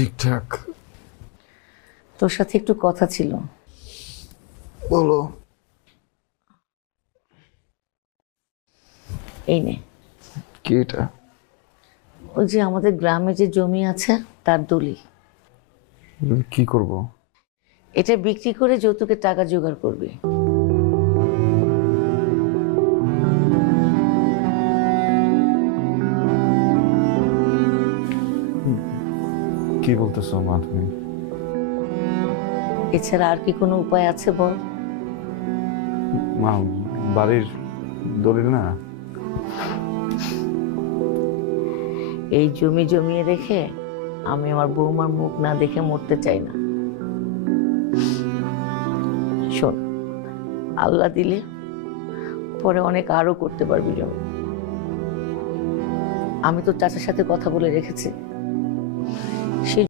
ঠিকঠাক। তোর সাথে একটু কথা ছিল। বলো। এই নে, কি এটা? ওই যে আমাদের গ্রামে যে জমি আছে তার দলিল। কি করব? এটা বিক্রি করে যৌতুকের টাকা জোগাড় করবি। কি বলতেছো মা তুমি? এছাড়া আর কি কোনো উপায় আছে বল? মা, বাড়ির দলিল না। এই জমি জমিয়ে রেখে আমি আমার বৌমার মুখ না দেখে মরতে চাই না। শোন, আল্লাহ দিলে পরে অনেক আরো করতে পারবি জমি। আমি তো চাচার সাথে কথা বলে রেখেছি,